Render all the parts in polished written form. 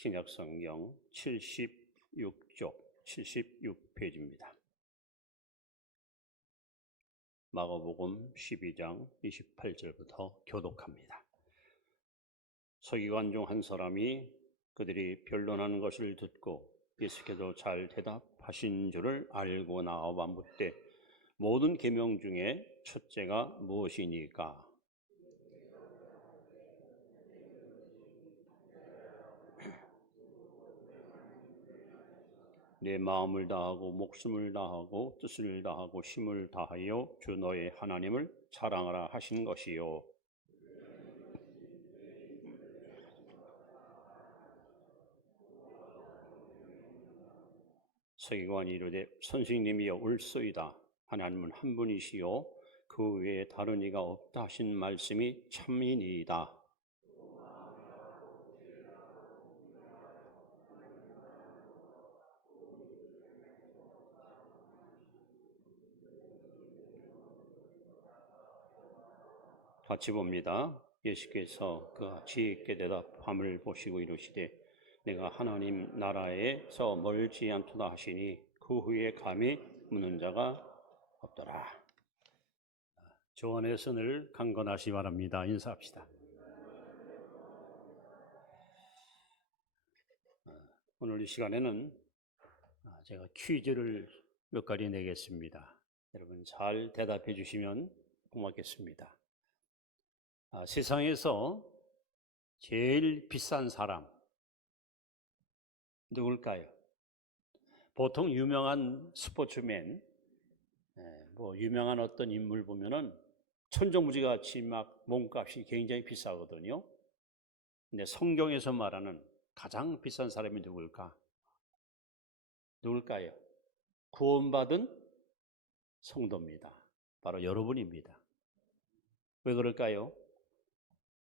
신약성경 76쪽 76페이지입니다. 마가복음 12장 28절부터 교독합니다. 서기관 중 한 사람이 그들이 변론하는 것을 듣고 예수께서 잘 대답하신 줄을 알고 나와 묻되 모든 계명 중에 첫째가 무엇이니까? 내 마음을 다하고 목숨을 다하고 뜻을 다하고 힘을 다하여 주 너의 하나님을 사랑하라 하신 것이요. 서기관이 이르되 선생님이여 옳소이다. 하나님은 한 분이시요 그 외에 다른 이가 없다 하신 말씀이 참이니이다. 같이 봅니다. 예수께서 그가 지혜있게 대답함을 보시고 이르시되 내가 하나님 나라에서 멀지 않도다 하시니 그 후에 감히 묻는 자가 없더라. 주 안에서 늘 강건하시 바랍니다. 인사합시다. 오늘 이 시간에는 제가 퀴즈를 몇 가지 내겠습니다. 여러분 잘 대답해 주시면 고맙겠습니다. 세상에서 제일 비싼 사람 누굴까요? 보통 유명한 스포츠맨, 유명한 어떤 인물 보면은 천정부지같이 막 몸값이 굉장히 비싸거든요. 근데 성경에서 말하는 가장 비싼 사람이 누굴까요? 구원받은 성도입니다. 바로 여러분입니다. 왜 그럴까요?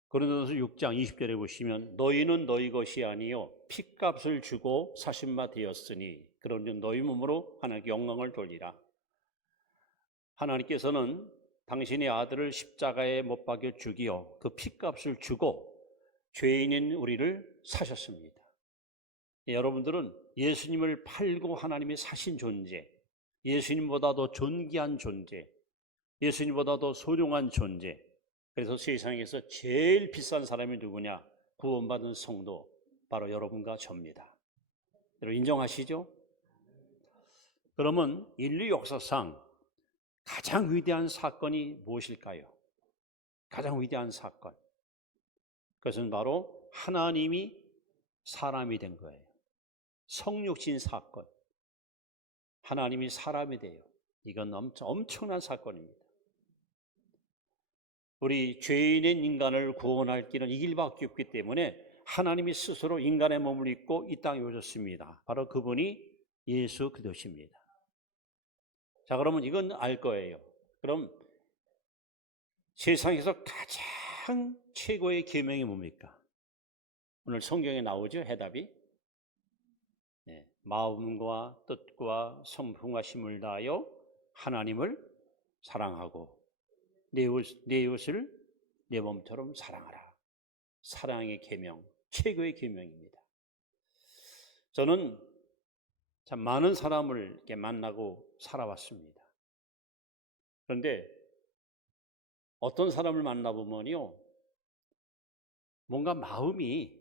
고린도전서 6장 20절에 보시면 너희는 너희 것이 아니요 핏값을 주고 사신 바 되었으니 그런즉 너희 몸으로 하나님께 영광을 돌리라. 하나님께서는 당신의 아들을 십자가에 못 박여 죽이어 그 핏값을 주고 죄인인 우리를 사셨습니다. 여러분들은 예수님을 팔고 하나님이 사신 존재, 예수님보다 더 존귀한 존재, 예수님보다 더 소중한 존재. 그래서 세상에서 제일 비싼 사람이 누구냐? 구원받은 성도, 바로 여러분과 저입니다. 여러분 인정하시죠? 그러면 인류 역사상 가장 위대한 사건이 무엇일까요? 가장 위대한 사건. 그것은 바로 하나님이 사람이 된 거예요. 성육신 사건. 하나님이 사람이 돼요. 이건 엄청난 사건입니다. 우리 죄인인 인간을 구원할 길은 이 길밖에 없기 때문에 하나님이 스스로 인간의 몸을 입고 이 땅에 오셨습니다. 바로 그분이 예수 그리스도십니다. 자, 그러면 이건 알 거예요. 그럼 세상에서 가장 최고의 계명이 뭡니까? 오늘 성경에 나오죠, 해답이. 마음과 뜻과 성품과 힘을 다하여 하나님을 사랑하고 내 이웃을 내 몸처럼 사랑하라. 사랑의 계명, 최고의 계명입니다. 저는 참 많은 사람을 이렇게 만나고 살아왔습니다. 그런데 어떤 사람을 만나보면요, 뭔가 마음에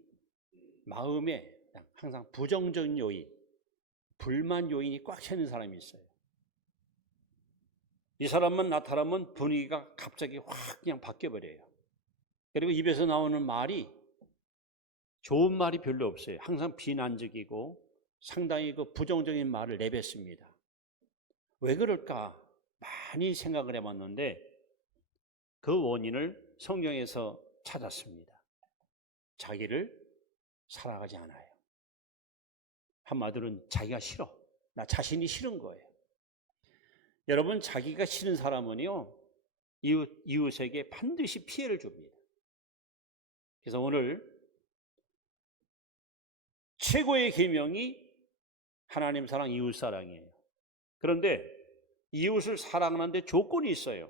항상 부정적인 요인, 불만 요인이 꽉 차 있는 사람이 있어요. 이 사람만 나타나면 분위기가 갑자기 확 그냥 바뀌어버려요. 그리고 입에서 나오는 말이 좋은 말이 별로 없어요. 항상 비난적이고 상당히 그 부정적인 말을 내뱉습니다. 왜 그럴까? 많이 생각을 해봤는데 그 원인을 성경에서 찾았습니다. 자기를 사랑하지 않아요. 한마디로는 자기가 싫어. 나 자신이 싫은 거예요. 여러분, 자기가 싫은 사람은요, 이웃에게 반드시 피해를 줍니다. 그래서 오늘 최고의 계명이 하나님 사랑, 이웃 사랑이에요. 그런데 이웃을 사랑하는데 조건이 있어요.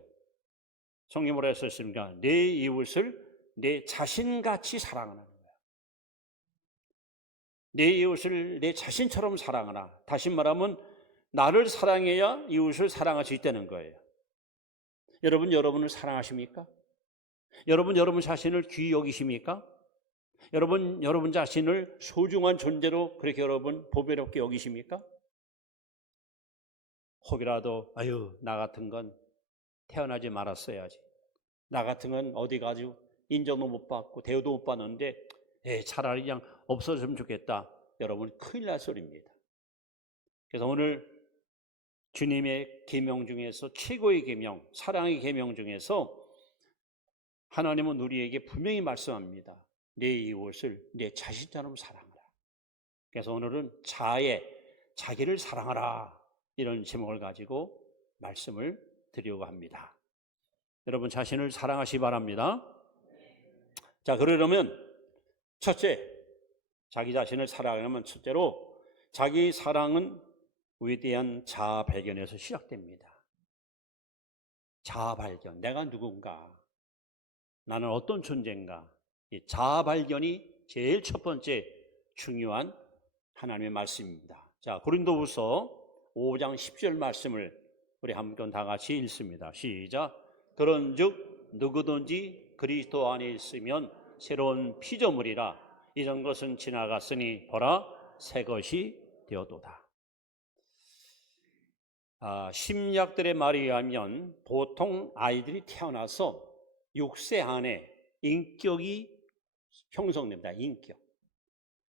성경에 뭐라 했었습니까? 내 이웃을 내 자신같이 사랑하는 거예요. 내 이웃을 내 자신처럼 사랑하라. 다시 말하면 나를 사랑해야 이웃을 사랑할 수 있다는 거예요. 여러분, 여러분을 사랑하십니까? 여러분 자신을 귀히 여기십니까? 여러분 자신을 소중한 존재로 그렇게 여러분 보배롭게 여기십니까? 혹이라도 아유, 나 같은 건 태어나지 말았어야지. 나 같은 건 어디 가지고 인정도 못 받고 대우도 못 받는데 차라리 그냥 없어졌으면 좋겠다. 여러분, 큰일 날 소리입니다. 그래서 오늘 주님의 계명 중에서 최고의 계명, 사랑의 계명 중에서 하나님은 우리에게 분명히 말씀합니다. 내 이웃을 내 자신처럼 사랑하라. 그래서 오늘은 자기를 사랑하라, 이런 제목을 가지고 말씀을 드리려고 합니다. 여러분 자신을 사랑하시기 바랍니다. 자, 그러려면 첫째, 자기 자신을 사랑하려면 첫째로 자기 사랑은 위대한 자아 발견에서 시작됩니다. 자아 발견, 내가 누군가, 나는 어떤 존재인가, 이 자아 발견이 제일 첫 번째 중요한 하나님의 말씀입니다. 자, 고린도후서 5장 10절 말씀을 우리 한번 다 같이 읽습니다. 시작. 그런즉 누구든지 그리스도 안에 있으면 새로운 피조물이라. 이전 것은 지나갔으니 보라 새 것이 되었도다. 심리학들의 말에 의하면 보통 아이들이 태어나서 6세 안에 인격이 형성됩니다. 인격.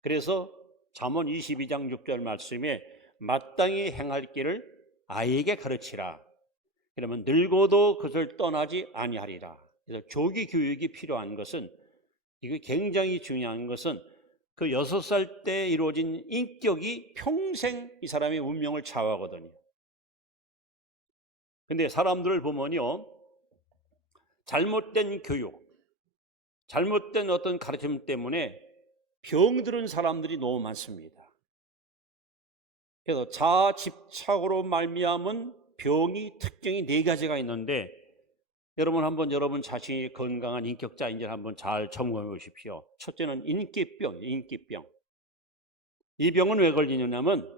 그래서 잠언 22장 6절 말씀에 마땅히 행할 길을 아이에게 가르치라. 그러면 늙어도 그것을 떠나지 아니하리라. 그래서 조기 교육이 필요한 것은, 이거 굉장히 중요한 것은 그 6살 때 이루어진 인격이 평생 이 사람의 운명을 좌우하거든요. 근데 사람들을 보면요, 잘못된 교육, 잘못된 어떤 가르침 때문에 병들은 사람들이 너무 많습니다. 그래서 자아 집착으로 말미암은 병이 특징이 4가지가 있는데, 여러분 한번 여러분 자신이 건강한 인격자인지를 한번 잘 점검해 보십시오. 첫째는 인기병. 이 병은 왜 걸리냐면,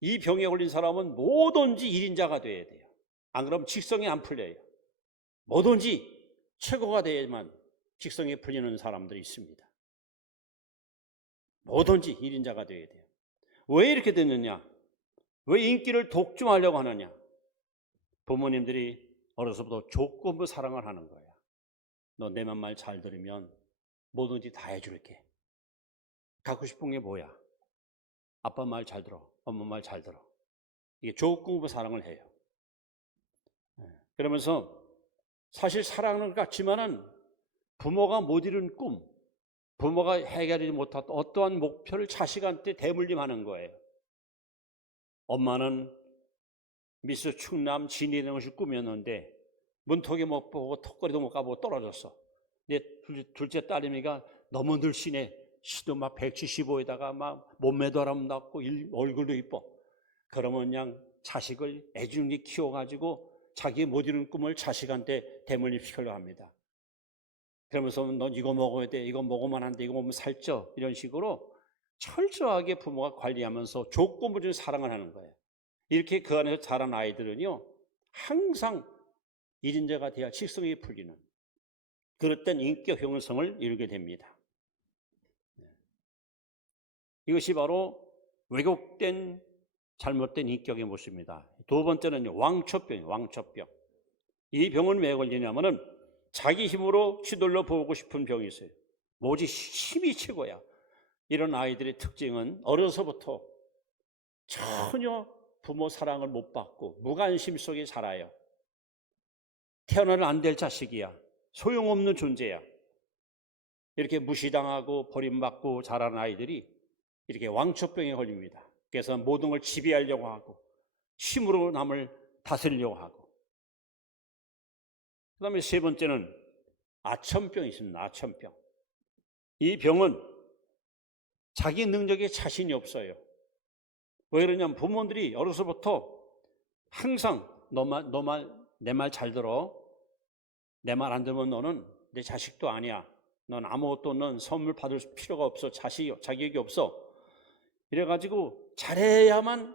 이 병에 걸린 사람은 뭐든지 1인자가 돼야 돼요. 안 그러면 직성이 안 풀려요. 뭐든지 최고가 돼야만 직성이 풀리는 사람들이 있습니다. 뭐든지 1인자가 돼야 돼요. 왜 이렇게 됐느냐? 왜 인기를 독점하려고 하느냐? 부모님들이 어려서부터 조건부 사랑을 하는 거야. 너 내 말 잘 들으면 뭐든지 다 해줄게. 갖고 싶은 게 뭐야? 아빠 말 잘 들어, 엄마 말 잘 들어. 이게 조건부 사랑을 해요. 그러면서 사실 사랑은 같지만은 부모가 못 이룬 꿈, 부모가 해결하지 못한 어떠한 목표를 자식한테 대물림하는 거예요. 엄마는 미스 충남 진이라는 것을 꾸몄는데 문턱에 못 보고 턱걸이도 못 가보고 떨어졌어. 내 둘째 딸내미가 너무 늘씬해. 시도 막 175에다가 막 몸매도 아름답고 얼굴도 이뻐. 그러면 그냥 자식을 애중히 키워가지고 자기의 못 이룬 꿈을 자식한테 대물림 시키려고 합니다. 그러면서 넌 이거 먹어야 돼, 이거 먹으면 안 돼, 이거 먹으면 살쪄, 이런 식으로 철저하게 부모가 관리하면서 조건부적인 사랑을 하는 거예요. 이렇게 그 안에서 자란 아이들은요, 항상 1인자가 돼야 직성이 풀리는 그릇된 인격 형성을 이루게 됩니다. 이것이 바로 왜곡된 잘못된 인격의 모습입니다. 두 번째는 왕초병. 이 병은 왜 걸리냐면은 자기 힘으로 휘둘러 보고 싶은 병이 있어요. 뭐지, 힘이 최고야. 이런 아이들의 특징은 어려서부터 전혀 부모 사랑을 못 받고 무관심 속에 살아요. 태어나면 안 될 자식이야. 소용없는 존재야. 이렇게 무시당하고 버림받고 자란 아이들이 이렇게 왕초병에 걸립니다. 그래서 모든 걸 지배하려고 하고 힘으로 남을 다스리려고 하고. 그 다음에 세 번째는 아천병이 있습니다. 아천병. 이 병은 자기 능력에 자신이 없어요. 왜 그러냐면 부모들이 어려서부터 항상 내 말 잘 들어. 내 말 안 들으면 너는 내 자식도 아니야. 넌 아무것도 넌 선물 받을 필요가 없어. 자격이 없어. 이래가지고 잘해야만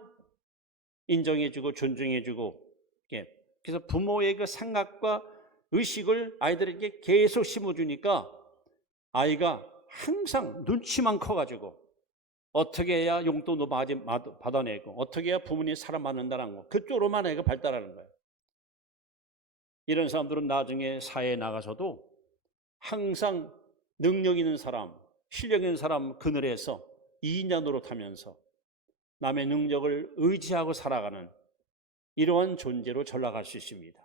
인정해주고 존중해주고. 그래서 부모의 그 생각과 의식을 아이들에게 계속 심어주니까 아이가 항상 눈치만 커가지고 어떻게 해야 용돈도 받아내고 어떻게 해야 부모님 사랑받는다는 거 그쪽으로만 애가 발달하는 거예요. 이런 사람들은 나중에 사회에 나가서도 항상 능력 있는 사람, 실력 있는 사람 그늘에서 이인자 노릇하면서 남의 능력을 의지하고 살아가는 이러한 존재로 전락할 수 있습니다.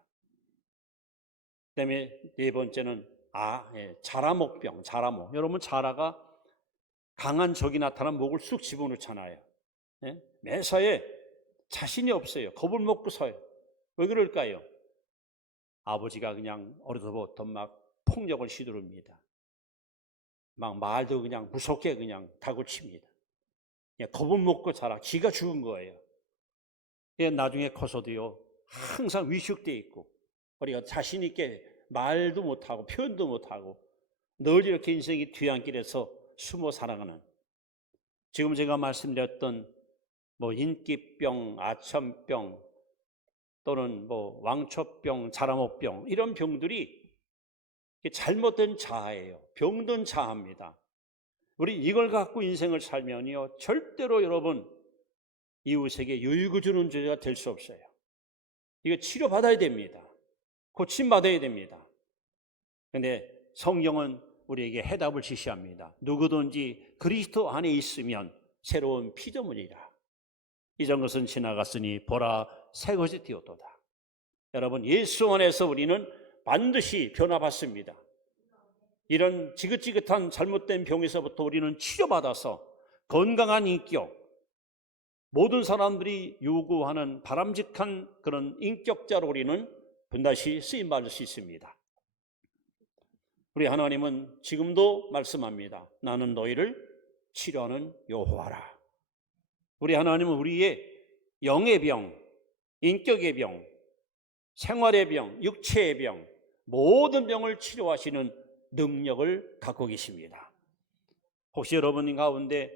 그다음에 네 번째는 자라목병, 자라목. 여러분 자라가 강한 적이 나타나면 목을 쑥 집어넣잖아요. 매사에 자신이 없어요. 겁을 먹고 서요. 왜 그럴까요? 아버지가 그냥 어려서부터 막 폭력을 휘두릅니다. 막 말도 그냥 무섭게 그냥 다구칩니다. 그냥 겁을 먹고 자라. 기가 죽은 거예요. 나중에 커서도요 항상 위축돼 있고 우리가 자신 있게 말도 못하고 표현도 못하고 늘 이렇게 인생이 뒤안길에서 숨어 살아가는, 지금 제가 말씀드렸던 인기병, 아천병 또는 왕초병, 자라목병 이런 병들이 잘못된 자아예요. 병든 자아입니다. 우리 이걸 갖고 인생을 살면요 절대로 여러분 이웃에게 유익을 주는 존재가 될 수 없어요. 이거 치료받아야 됩니다. 고침받아야 됩니다. 그런데 성경은 우리에게 해답을 지시합니다. 누구든지 그리스도 안에 있으면 새로운 피조물이라. 이전 것은 지나갔으니 보라 새 것이 되었도다. 여러분 예수 안에서 우리는 반드시 변화받습니다. 이런 지긋지긋한 잘못된 병에서부터 우리는 치료받아서 건강한 인격, 모든 사람들이 요구하는 바람직한 그런 인격자로 우리는 분다시 쓰임받을 수 있습니다. 우리 하나님은 지금도 말씀합니다. 나는 너희를 치료하는 여호와라. 우리 하나님은 우리의 영의 병, 인격의 병, 생활의 병, 육체의 병, 모든 병을 치료하시는 능력을 갖고 계십니다. 혹시 여러분 가운데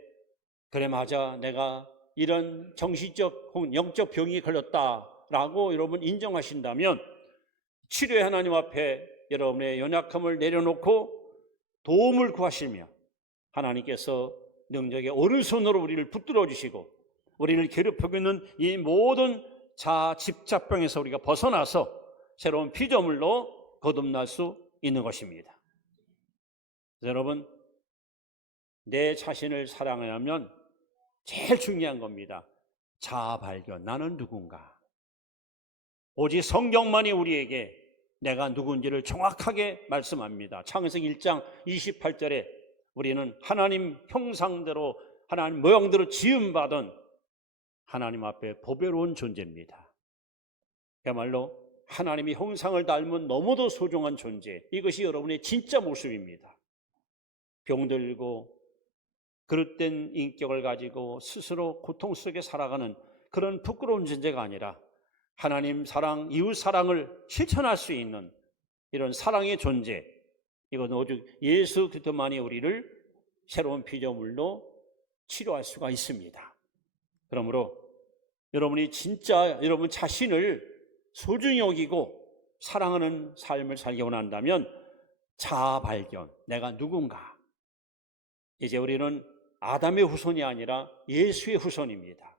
그래 맞아 내가 이런 정신적 혹은 영적 병이 걸렸다라고 여러분 인정하신다면 치료의 하나님 앞에 여러분의 연약함을 내려놓고 도움을 구하시며 하나님께서 능력의 오른손으로 우리를 붙들어 주시고 우리를 괴롭히고 있는 이 모든 자아 집착병에서 우리가 벗어나서 새로운 피조물로 거듭날 수 있는 것입니다. 여러분 내 자신을 사랑하려면 제일 중요한 겁니다. 자아 발견. 나는 누군가. 오직 성경만이 우리에게 내가 누군지를 정확하게 말씀합니다. 창세기 1장 28절에 우리는 하나님 형상대로 하나님 모양대로 지음받은 하나님 앞에 보배로운 존재입니다. 그야말로 하나님의 형상을 닮은 너무도 소중한 존재. 이것이 여러분의 진짜 모습입니다. 병들고 그릇된 인격을 가지고 스스로 고통 속에 살아가는 그런 부끄러운 존재가 아니라 하나님 사랑, 이웃 사랑을 실천할 수 있는 이런 사랑의 존재, 이것은 오직 예수 그리스도만이 우리를 새로운 피조물로 치료할 수가 있습니다. 그러므로 여러분이 진짜 여러분 자신을 소중히 여기고 사랑하는 삶을 살기 원한다면 자아 발견, 내가 누군가. 이제 우리는 아담의 후손이 아니라 예수의 후손입니다.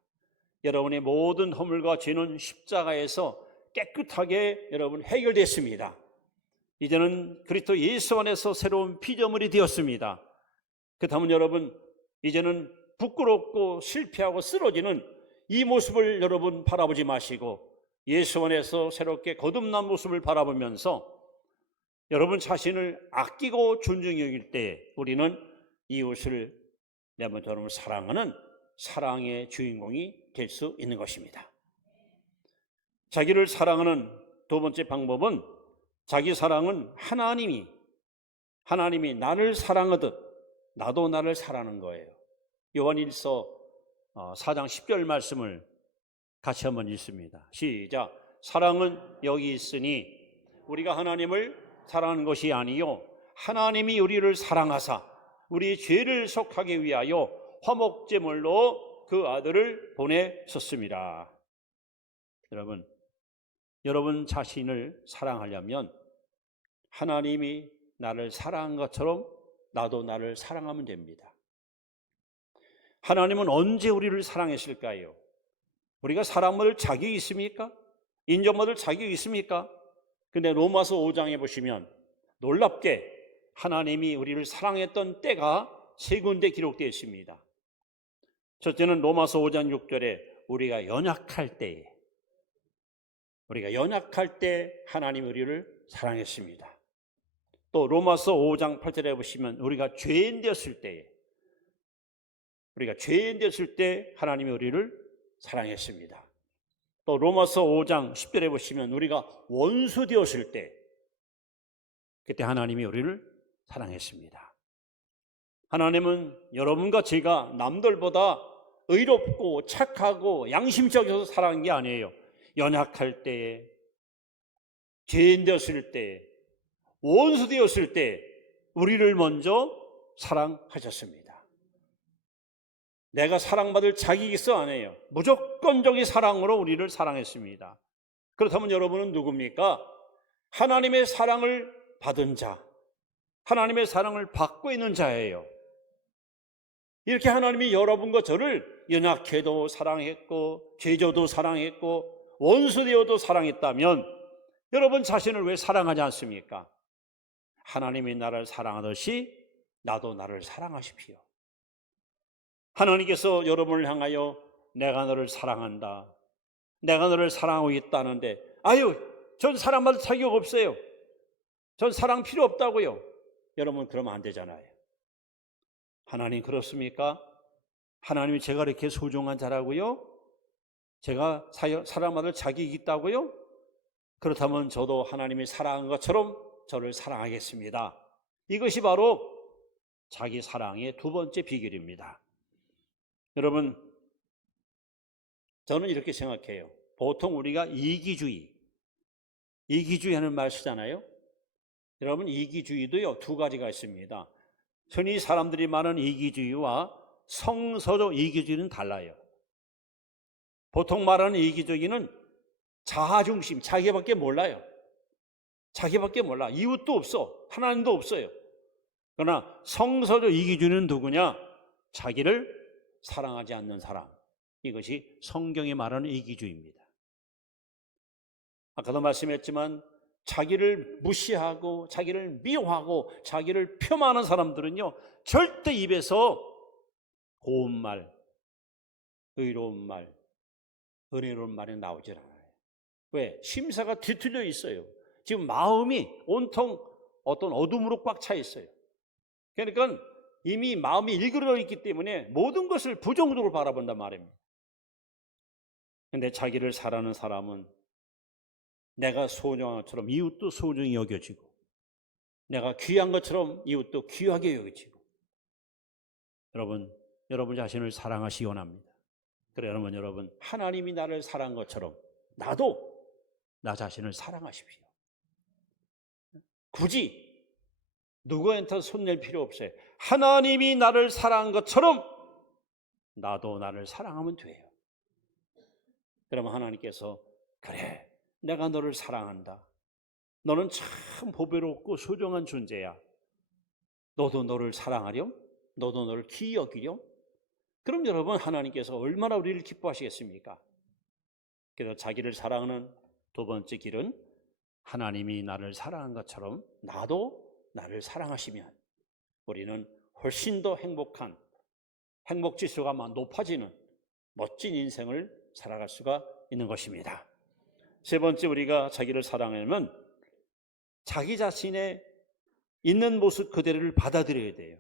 여러분의 모든 허물과 죄는 십자가에서 깨끗하게 여러분 해결됐습니다. 이제는 그리스도 예수 안에서 새로운 피조물이 되었습니다. 그렇다면 여러분 이제는 부끄럽고 실패하고 쓰러지는 이 모습을 여러분 바라보지 마시고 예수 안에서 새롭게 거듭난 모습을 바라보면서 여러분 자신을 아끼고 존중히 여길 때 우리는 이웃을 내가 여러분을 사랑하는 사랑의 주인공이 될 수 있는 것입니다. 자기를 사랑하는 두 번째 방법은 자기 사랑은 하나님이 나를 사랑하듯 나도 나를 사랑하는 거예요. 요한일서 4장 10절 말씀을 같이 한번 읽습니다. 시작. 사랑은 여기 있으니 우리가 하나님을 사랑하는 것이 아니요 하나님이 우리를 사랑하사 우리 죄를 속하기 위하여 화목제물로 그 아들을 보내셨습니다. 여러분 자신을 사랑하려면 하나님이 나를 사랑한 것처럼 나도 나를 사랑하면 됩니다. 하나님은 언제 우리를 사랑했을까요? 우리가 사랑받을 자격이 있습니까? 인정받을 자격이 있습니까? 근데 로마서 5장에 보시면 놀랍게 하나님이 우리를 사랑했던 때가 세 군데 기록되어 있습니다. 첫째는 로마서 5장 6절에 우리가 연약할 때 하나님이 우리를 사랑했습니다. 또 로마서 5장 8절에 보시면 우리가 죄인 되었을 때 하나님이 우리를 사랑했습니다. 또 로마서 5장 10절에 보시면 우리가 원수 되었을 때 그때 하나님이 우리를 사랑했습니다. 하나님은 여러분과 제가 남들보다 의롭고 착하고 양심적이어서 사랑한 게 아니에요. 연약할 때에, 죄인 되었을 때, 원수 되었을 때 우리를 먼저 사랑하셨습니다. 내가 사랑받을 자격이 있어 안 해요. 무조건적인 사랑으로 우리를 사랑했습니다. 그렇다면 여러분은 누굽니까? 하나님의 사랑을 받은 자, 하나님의 사랑을 받고 있는 자예요. 이렇게 하나님이 여러분과 저를 연약해도 사랑했고 죄져도 사랑했고 원수되어도 사랑했다면 여러분 자신을 왜 사랑하지 않습니까? 하나님이 나를 사랑하듯이 나도 나를 사랑하십시오. 하나님께서 여러분을 향하여 내가 너를 사랑한다, 내가 너를 사랑하고 있다는데 전 사랑받을 자격 없어요, 전 사랑 필요 없다고요. 여러분 그러면 안 되잖아요. 하나님 그렇습니까? 하나님이 제가 이렇게 소중한 자라고요? 제가 사랑받을 자격이 있다고요? 그렇다면 저도 하나님이 사랑한 것처럼 저를 사랑하겠습니다. 이것이 바로 자기 사랑의 두 번째 비결입니다. 여러분, 저는 이렇게 생각해요. 보통 우리가 이기주의 하는 말 쓰잖아요. 여러분, 이기주의도요, 두 가지가 있습니다. 흔히 사람들이 말하는 이기주의와 성서적 이기주의는 달라요. 보통 말하는 이기주의는 자아중심, 자기밖에 몰라요. 자기밖에 몰라. 이웃도 없어. 하나님도 없어요. 그러나 성서적 이기주의는 누구냐? 자기를 사랑하지 않는 사람. 이것이 성경이 말하는 이기주의입니다. 아까도 말씀했지만 자기를 무시하고 자기를 미워하고 자기를 폄하하는 사람들은요, 절대 입에서 고운 말, 의로운 말, 은혜로운 말이 나오질 않아요. 왜? 심사가 뒤틀려 있어요. 지금 마음이 온통 어떤 어둠으로 꽉 차 있어요. 그러니까 이미 마음이 일그러 있기 때문에 모든 것을 부정적으로 바라본단 말입니다. 그런데 자기를 사랑하는 사람은 내가 소중한 것처럼 이웃도 소중히 여겨지고, 내가 귀한 것처럼 이웃도 귀하게 여겨지고. 여러분 자신을 사랑하시기 원합니다. 그래 여러분 하나님이 나를 사랑한 것처럼 나도 나 자신을 사랑하십시오. 굳이 누구한테 손댈 필요 없어요. 하나님이 나를 사랑한 것처럼 나도 나를 사랑하면 돼요. 그러면 하나님께서 그래, 내가 너를 사랑한다. 너는 참 보배롭고 소중한 존재야. 너도 너를 사랑하렴? 너도 너를 귀히 여기렴? 그럼 여러분 하나님께서 얼마나 우리를 기뻐하시겠습니까? 그래서 자기를 사랑하는 두 번째 길은 하나님이 나를 사랑한 것처럼 나도 나를 사랑하시면 우리는 훨씬 더 행복한, 행복지수가 높아지는 멋진 인생을 살아갈 수가 있는 것입니다. 세 번째, 우리가 자기를 사랑하려면 자기 자신의 있는 모습 그대로를 받아들여야 돼요.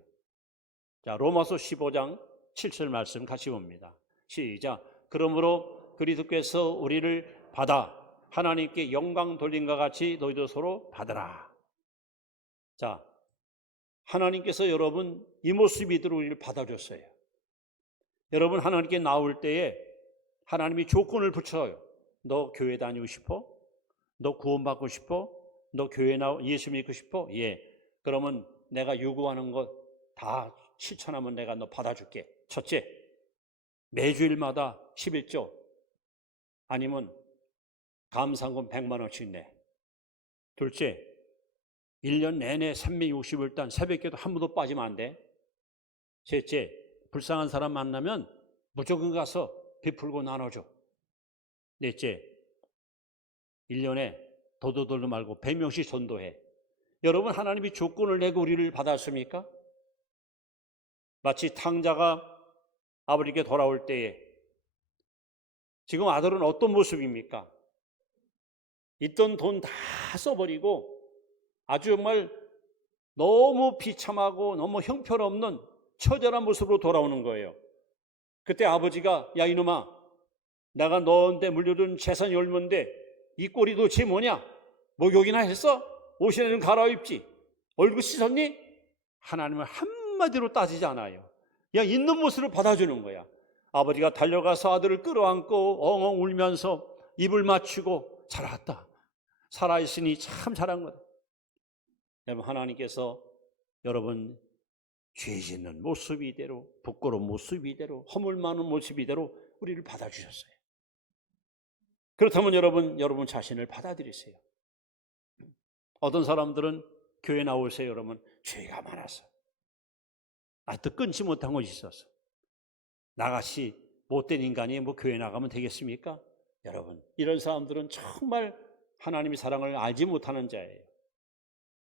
자, 로마서 15장 7절 말씀 같이 봅니다. 시작. 그러므로 그리스도께서 우리를 받아 하나님께 영광 돌림과 같이 너희도 서로 받으라. 자, 하나님께서 여러분 이 모습이대로 우리를 받아줬어요. 여러분 하나님께 나올 때에 하나님이 조건을 붙여요. 너 교회 다니고 싶어? 너 구원받고 싶어? 너 교회 예수 믿고 싶어? 예. 그러면 내가 요구하는 것 다 실천하면 내가 너 받아줄게. 첫째, 매주일마다 11조 아니면 감사금 100만 원씩 내. 둘째, 1년 내내 360일 새벽기도 한 번도 빠지면 안 돼. 셋째, 불쌍한 사람 만나면 무조건 가서 베풀고 나눠줘. 넷째, 1년에 도도돌도 말고 100명씩 전도해. 여러분, 하나님이 조건을 내고 우리를 받았습니까? 마치 탕자가 아버지께 돌아올 때에 지금 아들은 어떤 모습입니까? 있던 돈 다 써버리고 아주 정말 너무 비참하고 너무 형편없는 처절한 모습으로 돌아오는 거예요. 그때 아버지가 야 이놈아, 내가 너한테 물려준 재산이 얼마인데 이 꼴이 도대체 뭐냐? 목욕이나 했어? 옷이나 좀 갈아입지. 얼굴 씻었니? 하나님은 한마디로 따지지 않아요. 그냥 있는 모습을 받아주는 거야. 아버지가 달려가서 아들을 끌어안고 엉엉 울면서 입을 맞추고 잘 왔다. 살아있으니 참 잘한 거다. 여러분, 하나님께서 여러분 죄 짓는 모습 이대로, 부끄러운 모습 이대로, 허물 많은 모습 이대로 우리를 받아주셨어요. 그렇다면 여러분 자신을 받아들이세요. 어떤 사람들은 교회 나오세요. 여러분, 죄가 많아서 아직도 끊지 못한 것이 있어서 나같이 못된 인간이 뭐 교회 나가면 되겠습니까? 여러분, 이런 사람들은 정말 하나님의 사랑을 알지 못하는 자예요.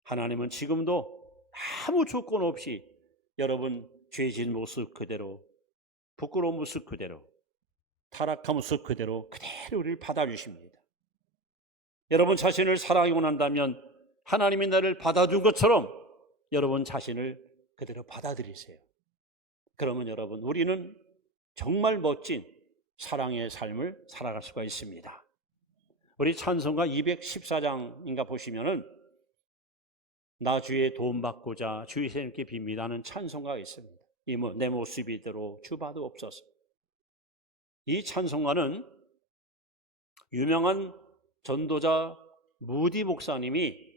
하나님은 지금도 아무 조건 없이 여러분 죄진 모습 그대로, 부끄러운 모습 그대로, 타락한 모습 그대로 우리를 받아주십니다. 여러분 자신을 사랑하고 난다면 하나님이 나를 받아준 것처럼 여러분 자신을 그대로 받아들이세요. 그러면 여러분 우리는 정말 멋진 사랑의 삶을 살아갈 수가 있습니다. 우리 찬송가 214장인가 보시면은 나 주의 도움받고자 주의 선생님께 빕니다는 찬송가가 있습니다. 내 모습 이대로 주 받으옵소서. 이 찬송가는 유명한 전도자 무디 목사님이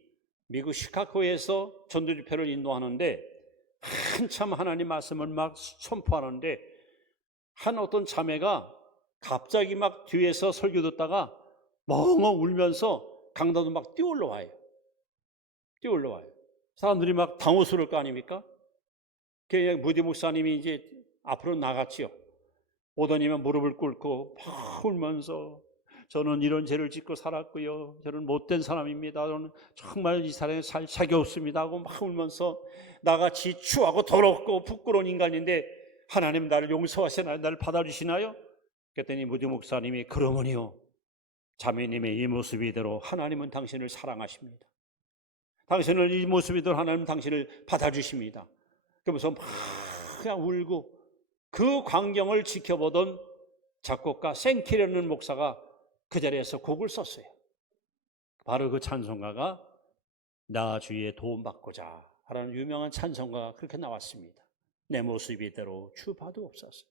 미국 시카고에서 전도 집회를 인도하는데 한참 하나님 말씀을 막 선포하는데 한 어떤 자매가 갑자기 막 뒤에서 설교 듣다가 멍멍 울면서 강단으로 막 뛰어올라와요. 사람들이 막 당혹스러울 거 아닙니까? 무디 목사님이 이제 앞으로 나갔지요. 오더니만 무릎을 꿇고 막 울면서 저는 이런 죄를 짓고 살았고요. 저는 못된 사람입니다. 저는 정말 이 사람에 살 자격이 없습니다 하고 막 울면서 나같이 추하고 더럽고 부끄러운 인간인데 하나님 나를 용서하시나요? 나를 받아주시나요? 그랬더니 무디 목사님이 그러면요, 자매님의 이 모습 이대로 하나님은 당신을 사랑하십니다. 당신을 이 모습 이대로 하나님은 당신을 받아주십니다. 그러면서 막 그냥 울고 그 광경을 지켜보던 작곡가 생키라는 목사가 그 자리에서 곡을 썼어요. 바로 그 찬송가가 나 주의 도움받고자 하는 유명한 찬송가가 그렇게 나왔습니다. 내 모습 이대로 주 받으옵소서.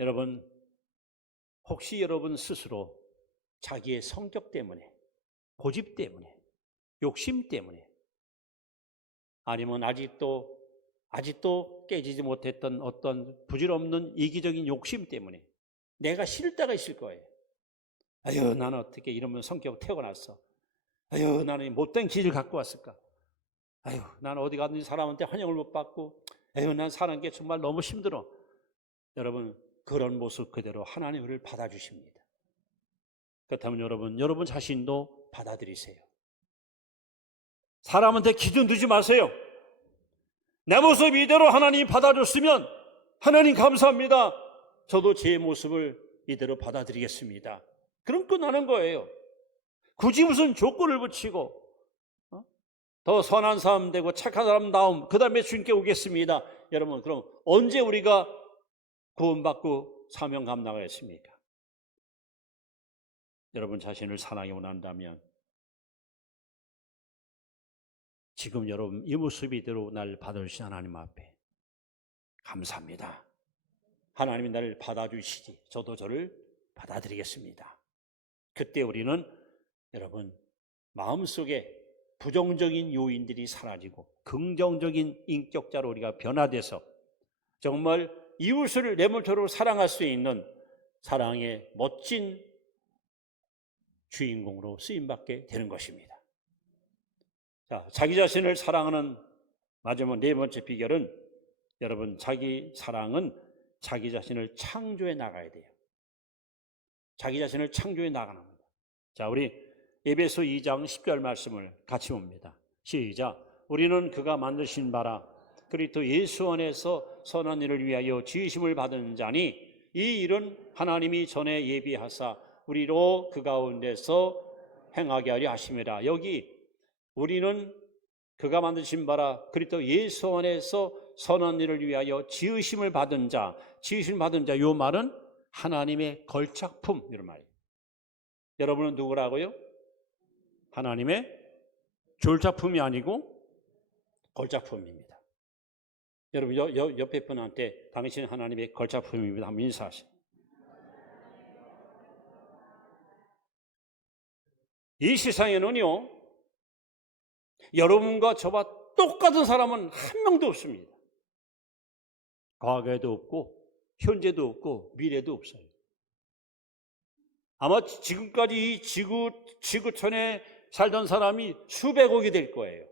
여러분, 혹시 여러분 스스로 자기의 성격 때문에, 고집 때문에, 욕심 때문에, 아니면 아직도 깨지지 못했던 어떤 부질없는 이기적인 욕심 때문에 내가 싫을 때가 있을 거예요. 아유, 나는 어떻게 이런 성격 태어났어. 아유, 나는 못된 기질을 갖고 왔을까. 아유, 나는 어디 가든지 사람한테 환영을 못 받고, 아유, 난 사는 게 정말 너무 힘들어. 여러분, 그런 모습 그대로 하나님을 받아주십니다. 그렇다면 여러분 자신도 받아들이세요. 사람한테 기준 두지 마세요. 내 모습 이대로 하나님이 받아줬으면 하나님 감사합니다. 저도 제 모습을 이대로 받아들이겠습니다. 그럼 끝나는 거예요. 굳이 무슨 조건을 붙이고 더 선한 사람 되고 착한 사람 나옴, 그 다음에 주님께 오겠습니다. 여러분, 그럼 언제 우리가 구원받고 사명 감당하겠습니까? 여러분 자신을 사랑해 원한다면 지금 여러분 이 모습 이대로 날 받아주신 하나님 앞에 감사합니다. 하나님이 나를 받아주시지 저도 저를 받아들이겠습니다. 그때 우리는 여러분 마음속에 부정적인 요인들이 사라지고 긍정적인 인격자로 우리가 변화돼서 정말 이웃을 내 몸처럼 사랑할 수 있는 사랑의 멋진 주인공으로 쓰임받게 되는 것입니다. 자, 자기 자신을 사랑하는 마지막 네 번째 비결은 여러분, 자기 사랑은 자기 자신을 창조해 나가야 돼요. 자기 자신을 창조해 나가는 겁니다. 자, 우리 에베소 2장 10절 말씀을 같이 봅니다. 시작. 우리는 그가 만드신 바라 그리스도 예수 안에서 선한 일을 위하여 지으심을 받은 자니 이 일은 하나님이 전에 예비하사 우리로 그 가운데서 행하게 하려 하심이라. 여기 우리는 그가 만드신 바라 그리스도 예수 안에서 선한 일을 위하여 지으심을 받은 자, 지으심을 받은 자, 이 말은 하나님의 걸작품 이런 말이에요. 여러분은 누구라고요? 하나님의 졸작품이 아니고 걸작품입니다. 여러분 옆에 분한테 당신 하나님의 걸작품입니다 한번 인사하세요. 이 세상에는요, 여러분과 저와 똑같은 사람은 한 명도 없습니다. 과거에도 없고 현재도 없고 미래도 없어요. 아마 지금까지 이 지구촌에 살던 사람이 수백억이 될 거예요.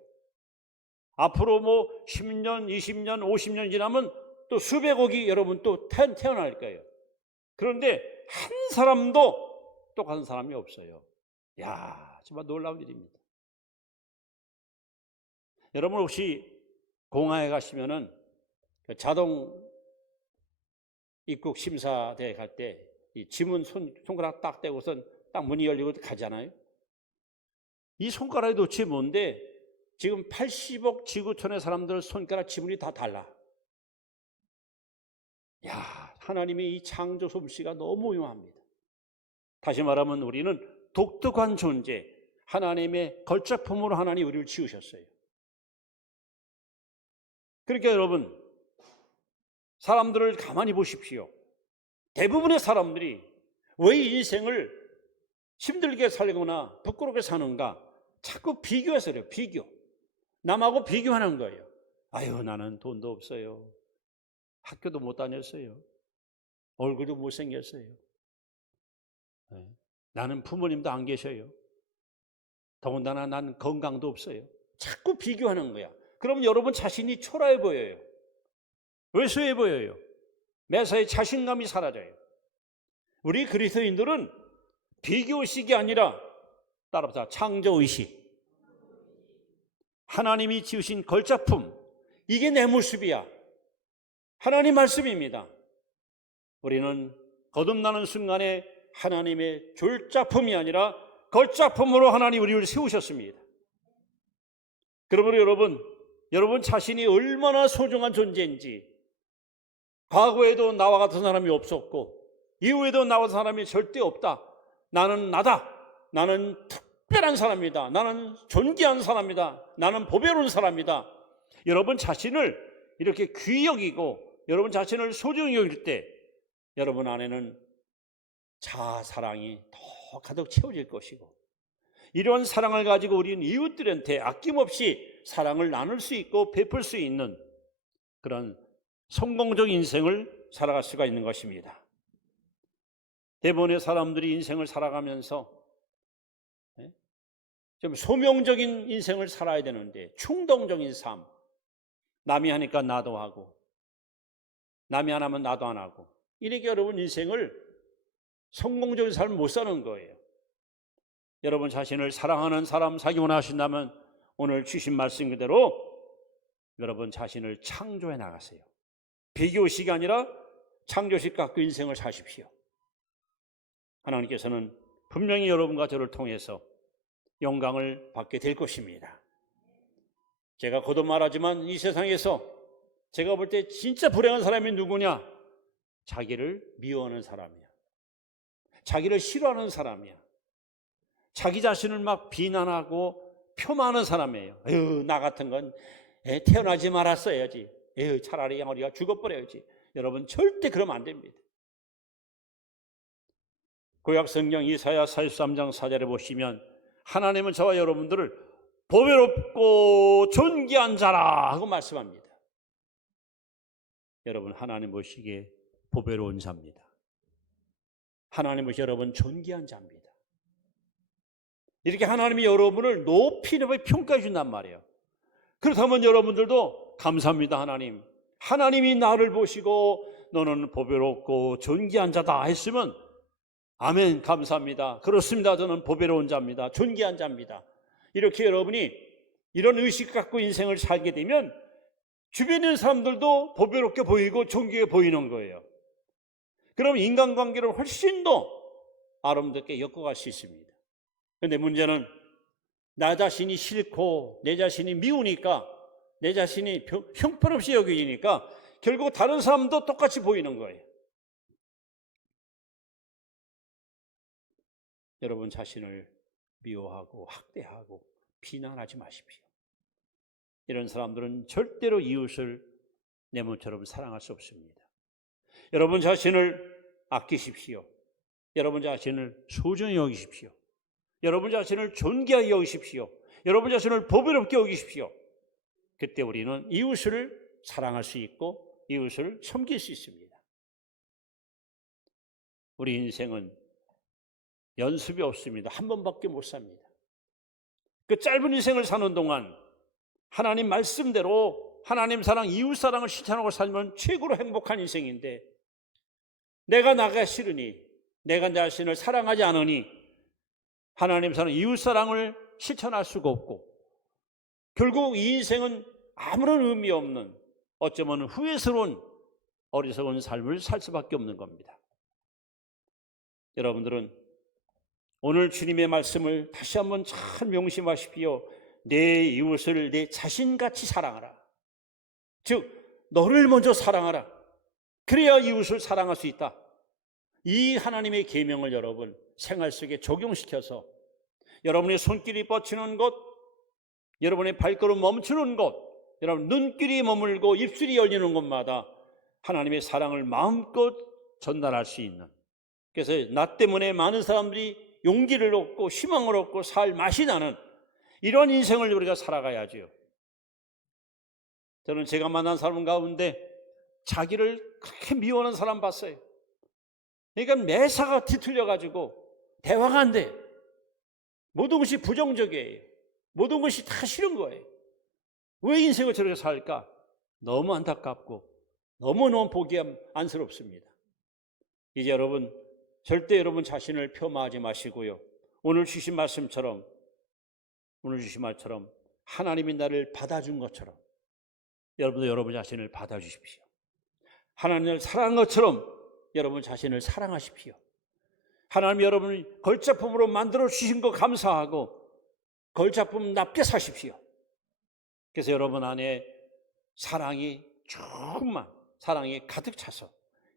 앞으로 뭐 10년, 20년, 50년 지나면 또 수백억이 여러분 또 태어날 거예요. 그런데 한 사람도 똑같은 사람이 없어요. 야, 정말 놀라운 일입니다. 여러분 혹시 공항에 가시면은 자동 입국 심사대 갈 때 이 지문 손가락 딱 떼고선 딱 문이 열리고 가잖아요. 이 손가락이 도대체 뭔데 지금 80억 지구촌의 사람들 손가락 지문이 다 달라. 야, 하나님의 이 창조 솜씨가 너무 유명합니다. 다시 말하면 우리는 독특한 존재, 하나님의 걸작품으로 하나님 우리를 지으셨어요. 그러니까 여러분, 사람들을 가만히 보십시오. 대부분의 사람들이 왜 인생을 힘들게 살거나 부끄럽게 사는가? 자꾸 비교해서 그래요. 비교. 남하고 비교하는 거예요. 아유, 나는 돈도 없어요. 학교도 못 다녔어요. 얼굴도 못생겼어요. 나는 부모님도 안 계셔요. 더군다나 난 건강도 없어요. 자꾸 비교하는 거야. 그럼 여러분 자신이 초라해 보여요. 왜소해 보여요? 매사에 자신감이 사라져요. 우리 그리스도인들은 비교의식이 아니라 따라서 창조의식. 하나님이 지으신 걸작품, 이게 내 모습이야. 하나님 말씀입니다. 우리는 거듭나는 순간에 하나님의 졸작품이 아니라 걸작품으로 하나님 우리를 세우셨습니다. 그러므로 여러분 자신이 얼마나 소중한 존재인지, 과거에도 나와 같은 사람이 없었고 이후에도 나와 같은 사람이 절대 없다. 나는 나다. 나는 특별한 사람이다. 나는 존귀한 사람이다. 나는 보배로운 사람이다. 여러분 자신을 이렇게 귀히 여기고 여러분 자신을 소중히 여길 때 여러분 안에는 자아사랑이 더 가득 채워질 것이고, 이런 사랑을 가지고 우리는 이웃들한테 아낌없이 사랑을 나눌 수 있고 베풀 수 있는 그런 성공적인 인생을 살아갈 수가 있는 것입니다. 대부분의 사람들이 인생을 살아가면서 좀 소명적인 인생을 살아야 되는데 충동적인 삶, 남이 하니까 나도 하고 남이 안 하면 나도 안 하고, 이렇게 여러분 인생을 성공적인 삶을 못 사는 거예요. 여러분 자신을 사랑하는 사람 사기 원하신다면 오늘 주신 말씀 그대로 여러분 자신을 창조해 나가세요. 비교의식이 아니라 창조식 갖고 인생을 사십시오. 하나님께서는 분명히 여러분과 저를 통해서 영광을 받게 될 것입니다. 제가 거듭 말하지만 이 세상에서 제가 볼 때 진짜 불행한 사람이 누구냐? 자기를 미워하는 사람이야. 자기를 싫어하는 사람이야. 자기 자신을 막 비난하고 폄하하는 사람이에요. 에휴, 나 같은 건 태어나지 말았어야지. 에휴, 차라리 그냥 우리가 죽어버려야지. 여러분 절대 그러면 안 됩니다. 구약 성경 이사야 43장 4절에 보시면 하나님은 저와 여러분들을 보배롭고 존귀한 자라 하고 말씀합니다. 여러분, 하나님 보시기에 보배로운 자입니다. 하나님 보시기에 여러분 존귀한 자입니다. 이렇게 하나님이 여러분을 높이 평가해 준단 말이에요. 그렇다면 여러분들도 감사합니다. 하나님이 나를 보시고 너는 보배롭고 존귀한 자다 했으면 아멘, 감사합니다. 그렇습니다. 저는 보배로운 자입니다. 존귀한 자입니다. 이렇게 여러분이 이런 의식 갖고 인생을 살게 되면 주변에 있는 사람들도 보배롭게 보이고 존귀해 보이는 거예요. 그럼 인간관계를 훨씬 더 아름답게 엮어갈 수 있습니다. 그런데 문제는 나 자신이 싫고 내 자신이 미우니까, 내 자신이 형편없이 여기니까 결국 다른 사람도 똑같이 보이는 거예요. 여러분 자신을 미워하고 학대하고 비난하지 마십시오. 이런 사람들은 절대로 이웃을 내 몸처럼 사랑할 수 없습니다. 여러분 자신을 아끼십시오. 여러분 자신을 소중히 여기십시오. 여러분 자신을 존귀하게 여기십시오. 여러분 자신을 보배롭게 여기십시오. 그때 우리는 이웃을 사랑할 수 있고 이웃을 섬길 수 있습니다. 우리 인생은 연습이 없습니다. 한 번밖에 못 삽니다. 그 짧은 인생을 사는 동안 하나님 말씀대로 하나님 사랑, 이웃 사랑을 실천하고 살면 최고로 행복한 인생인데, 내가 나가 싫으니, 내가 내 자신을 사랑하지 않으니 하나님 사랑, 이웃 사랑을 실천할 수가 없고 결국 이 인생은 아무런 의미 없는, 어쩌면 후회스러운 어리석은 삶을 살 수밖에 없는 겁니다. 여러분들은 오늘 주님의 말씀을 다시 한번 잘 명심하십시오. 내 이웃을 내 자신같이 사랑하라. 즉 너를 먼저 사랑하라. 그래야 이웃을 사랑할 수 있다. 이 하나님의 계명을 여러분 생활 속에 적용시켜서 여러분의 손길이 뻗치는 곳, 여러분의 발걸음 멈추는 곳, 여러분 눈길이 머물고 입술이 열리는 곳마다 하나님의 사랑을 마음껏 전달할 수 있는, 그래서 나 때문에 많은 사람들이 용기를 얻고 희망을 얻고 살 맛이 나는 이런 인생을 우리가 살아가야죠. 저는 제가 만난 사람 가운데 자기를 그렇게 미워하는 사람 봤어요. 그러니까 매사가 뒤틀려가지고 대화가 안 돼. 모든 것이 부정적이에요. 모든 것이 다 싫은 거예요. 왜 인생을 저렇게 살까? 너무 안타깝고 너무너무 보기 안쓰럽습니다. 이제 여러분 절대 여러분 자신을 폄하하지 마시고요. 오늘 주신 말씀처럼 하나님이 나를 받아준 것처럼 여러분도 여러분 자신을 받아주십시오. 하나님을 사랑한 것처럼 여러분 자신을 사랑하십시오. 하나님이 여러분을 걸작품으로 만들어 주신 거 감사하고 걸작품 납게 사십시오. 그래서 여러분 안에 사랑이 충만, 사랑이 가득 차서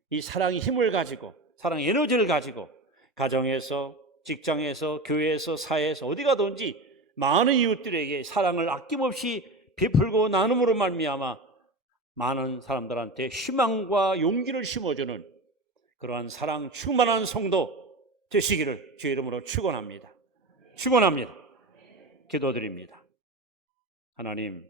이 사랑의 힘을 가지고, 사랑의 에너지를 가지고 가정에서, 직장에서, 교회에서, 사회에서 어디 가든지 많은 이웃들에게 사랑을 아낌없이 베풀고 나눔으로 말미암아 많은 사람들한테 희망과 용기를 심어주는 그러한 사랑 충만한 성도 되시기를 주의 이름으로 축원합니다. 기도드립니다. 하나님,